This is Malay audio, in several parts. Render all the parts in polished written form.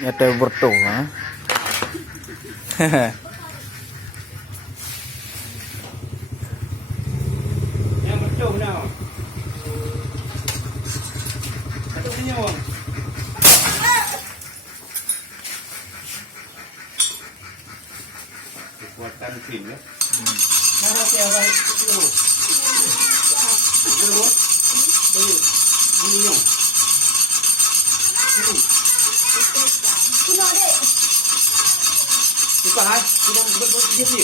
Ada bertuh, ha? Yang bertuh now. Satu senyum. Kekuatan fin ya. Mana siapa itu? Itu. Ini. Buka hai, kita dia ni.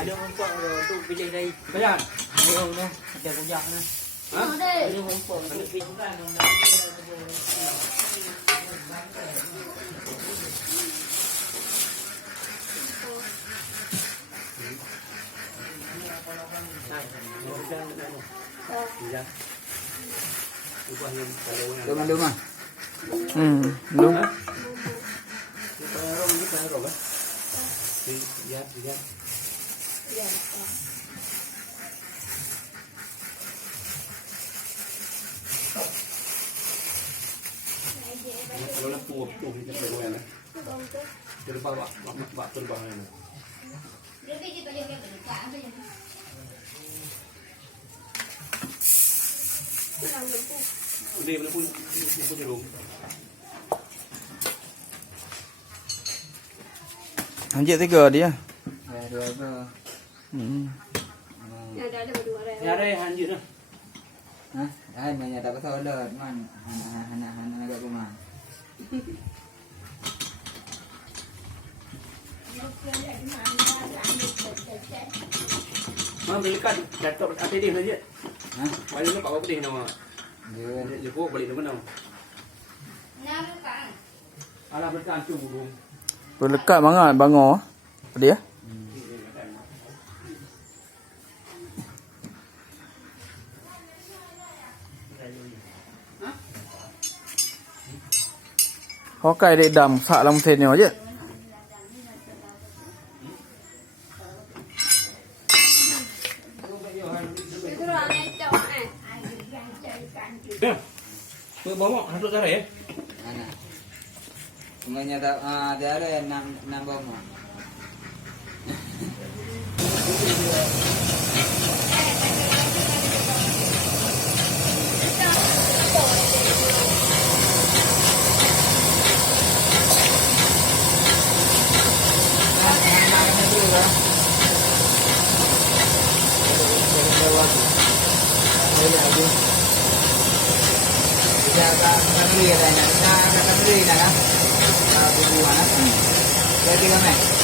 Ada rumput tu pilih dari. Bayan. Ayo ni, ada rujak ni. Ha? Ada rumput tu pilih kan. Lumah. Belum. Kalau nak tuh kita perlu ya. Terbawa bak terbang ya. Udah mana pun jarum. Anjir 3 dia. Ya, dua apa? Ada berdua dah. Ya deh anjir dah. Hah? Ai banyak tak pasal dah, man. Anak agak rumah. Mam dekat datuk ada dia saja. Hah? Balik nak apa dia nama? Dia Dia kok balik mana? Alah berkan tu burung. Berlekat banget bangor. Dia. Hokai dia dam sak dalam mesin ni aje. Dah. Tu bawa satu cara ya. anak. Semuanya tak dia ada enam bomo.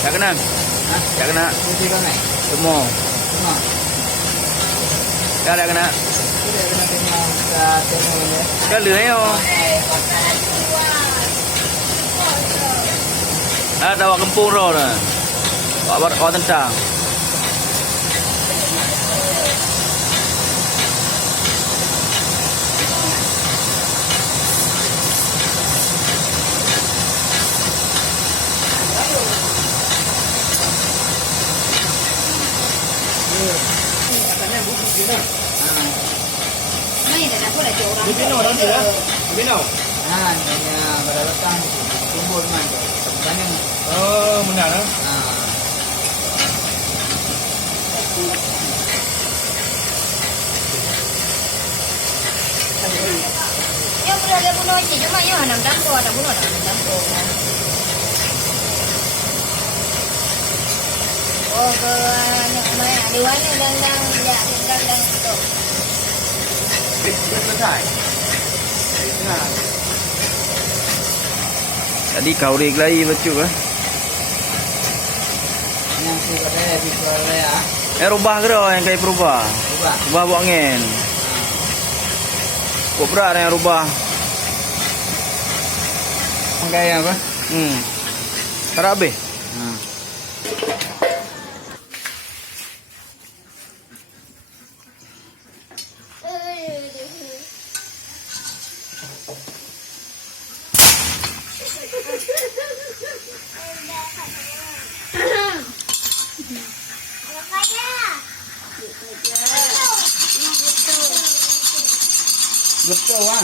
Tak kena. Tak kena. Semua. Tak kena. Kan lưới không? Dah bawa kempung roh dah. Bawa tentang. Ni dah dapat ada orang. Di Pino dah dia. Di Pino. Hanya pada datang timbul man. Banyak. Oh, benar ah. Yang sudah ada bunuh je, cuma yang enam dapur ada bunuh dah enam dapur. Oh, ke mana di mana dan tu. Selesai. Nah. Tadi kau lagi baju ah. Yang tu ada visual ya. Rubah ke dah yang kayak berubah? Rubah buat angin. Kok berat yang rubah? Kayak apa? Tak habis. Betul ah.